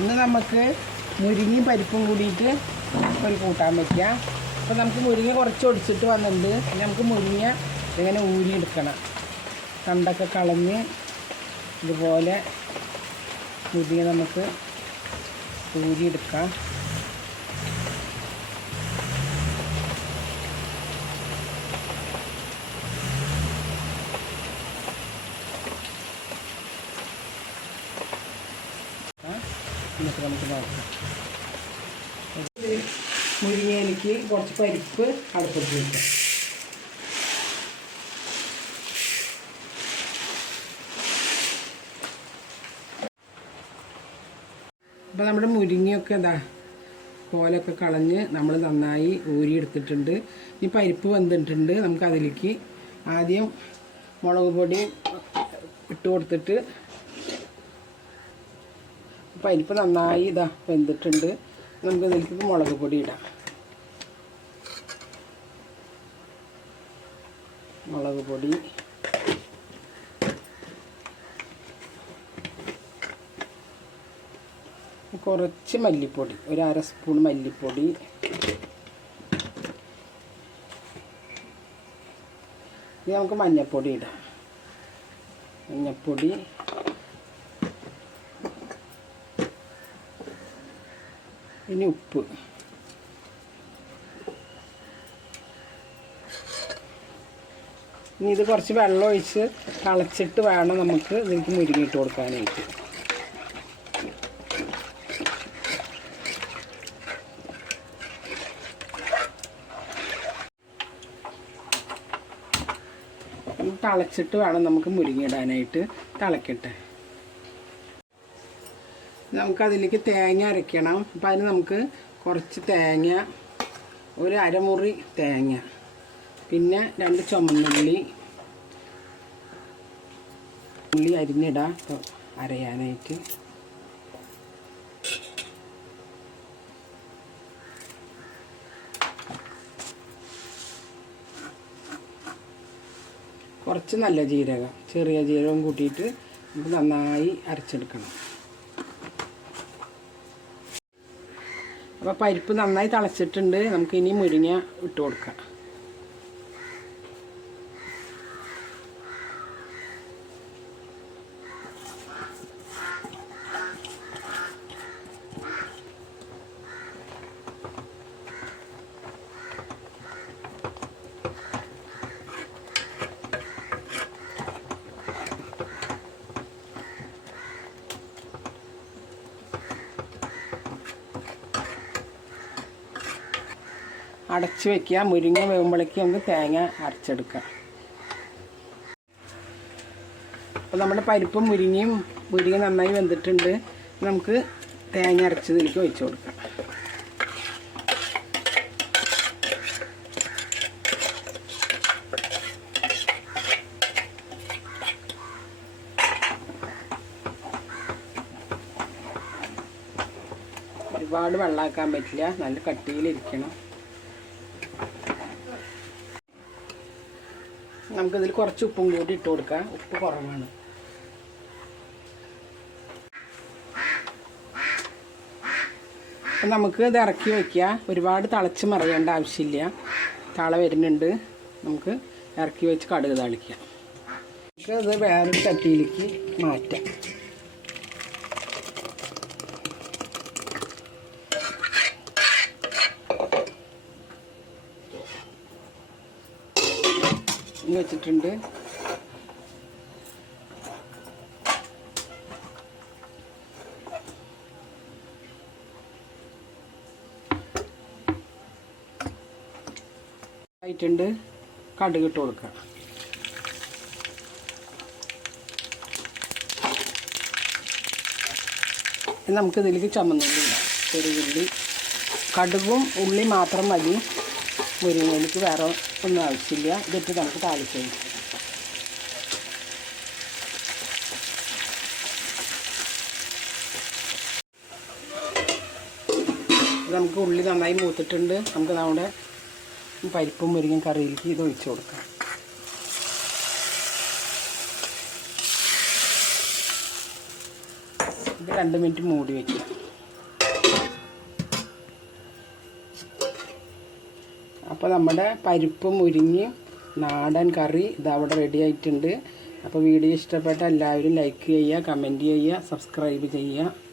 ഇന്ന് നമുക്ക് മുരിങ്ങയും പരിപ്പും കൂടിയിട്ട് ഒരു കൂട്ടാൻ വയ്ക്കുക. അപ്പോൾ നമുക്ക് മുരിങ്ങ കുറച്ച് ഒടിച്ചിട്ട് വന്നിട്ടുണ്ട്. നമുക്ക് മുരിങ്ങ ഇങ്ങനെ ഊരിയെടുക്കണം. തണ്ടൊക്കെ കളഞ്ഞ് ഇതുപോലെ മുരിങ്ങ നമുക്ക് ഊരിയെടുക്കാം. എന്നിട്ട് നമുക്ക് നോക്കാം. മുരിങ്ങയിലേക്ക് കുറച്ച് പരിപ്പ് അടുപ്പത്ത് വയ്ക്കാം. അപ്പോൾ നമ്മുടെ മുരിങ്ങയൊക്കെ കോലൊക്കെ കളഞ്ഞ് നമ്മൾ നന്നായി ഊരിയെടുത്തിട്ടുണ്ട്. ഈ പരിപ്പ് വെന്തിട്ടുണ്ട്. നമുക്കതിലേക്ക് ആദ്യം മുളക് പൊടി ഇട്ട് കൊടുത്തിട്ട് പരിപ്പ് നന്നായി വെന്തിട്ടുണ്ട്. നമുക്ക് ഇതിലേക്ക് മുളക് പൊടി ഇടാം. മുളക് പൊടി, കുറച്ച് മല്ലിപ്പൊടി, ഒരു അര സ്പൂൺ മല്ലിപ്പൊടി, ഇനി നമുക്ക് മഞ്ഞൾപ്പൊടി ഇടാം. മഞ്ഞൾപ്പൊടി, ഇനി ഉപ്പ്, ഇനി ഇത് കുറച്ച് വെള്ളം ഒഴിച്ച് തിളച്ചിട്ട് വേണം നമുക്ക് ഇതിലേക്ക് മുരിങ്ങിട്ട് കൊടുക്കാനായിട്ട്. തിളച്ചിട്ട് വേണം നമുക്ക് മുരിങ്ങിടാനായിട്ട്. തിളക്കട്ടെ. നമുക്കതിലേക്ക് തേങ്ങ അരയ്ക്കണം. അപ്പം അതിന് നമുക്ക് കുറച്ച് തേങ്ങ, ഒരു അരമുറി തേങ്ങ, പിന്നെ 2 ചുമന്നുള്ളി അരിഞ്ഞിടാം അരയാനായിട്ട്. കുറച്ച് നല്ല ജീരകം, ചെറിയ ജീരകം കൂട്ടിയിട്ട് നമുക്ക് നന്നായി അരച്ചെടുക്കണം. അപ്പോൾ പരിപ്പ് നന്നായി തിളച്ചിട്ടുണ്ട്. നമുക്കിനി മുരിങ്ങ ഇട്ട് കൊടുക്കാം. അടച്ച് വയ്ക്കുക. മുരിങ്ങ വേകുമ്പോഴേക്ക് നമുക്ക് തേങ്ങ അരച്ചെടുക്കാം. അപ്പോൾ നമ്മുടെ പരിപ്പും മുരിങ്ങ നന്നായി വെന്തിട്ടുണ്ട്. നമുക്ക് തേങ്ങ അരച്ചതിലേക്ക് ഒഴിച്ച് കൊടുക്കാം. ഒരുപാട് വെള്ളമാക്കാൻ പറ്റില്ല, നല്ല കട്ടിയിലിരിക്കണം. നമുക്കിതിൽ കുറച്ച് ഉപ്പും കൂടി ഇട്ട് കൊടുക്കാം. ഉപ്പ് കുറവാണ്. അപ്പം നമുക്ക് ഇത് ഇറക്കി വയ്ക്കുക. ഒരുപാട് തിളച്ച് മറിയേണ്ട ആവശ്യമില്ല. തള വരുന്നുണ്ട്. നമുക്ക് ഇറക്കി വെച്ച് കടുക് താളിക്കാം. നമുക്ക് ഇത് വേറൊരു ചട്ടിയിലേക്ക് മാറ്റാം. വെച്ചിട്ടുണ്ട്. ആയിട്ടുണ്ട്. കടുക് ഇട്ട് കൊടുക്കുക. നമുക്കിതിലേക്ക് ചുമന്നുള്ളി, ചെറുതുള്ളി, കടുകും ഉള്ളി മാത്രം മതി. മുരിങ്ങയിലേക്ക് വേറെ ഒന്നും ആവശ്യമില്ല. ഇതിട്ട് നമുക്ക് താളിക്കാം. നമുക്ക് ഉള്ളി നന്നായി മൂത്തിട്ടുണ്ട്. നമുക്ക് നമ്മുടെ പരിപ്പും മുരിങ്ങയും കറിയിലേക്ക് ഇത് ഒഴിച്ച് കൊടുക്കാം. ഇത് 2 മിനിറ്റ് മൂടി വയ്ക്കുക. അപ്പോൾ നമ്മുടെ പരിപ്പ് മുരിഞ്ഞ് നാടൻ കറി ഇതവിടെ റെഡി ആയിട്ടുണ്ട്. അപ്പോൾ വീഡിയോ ഇഷ്ടപ്പെട്ട എല്ലാവരും ലൈക്ക് ചെയ്യുക, കമൻറ്റ് ചെയ്യുക, സബ്സ്ക്രൈബ് ചെയ്യുക.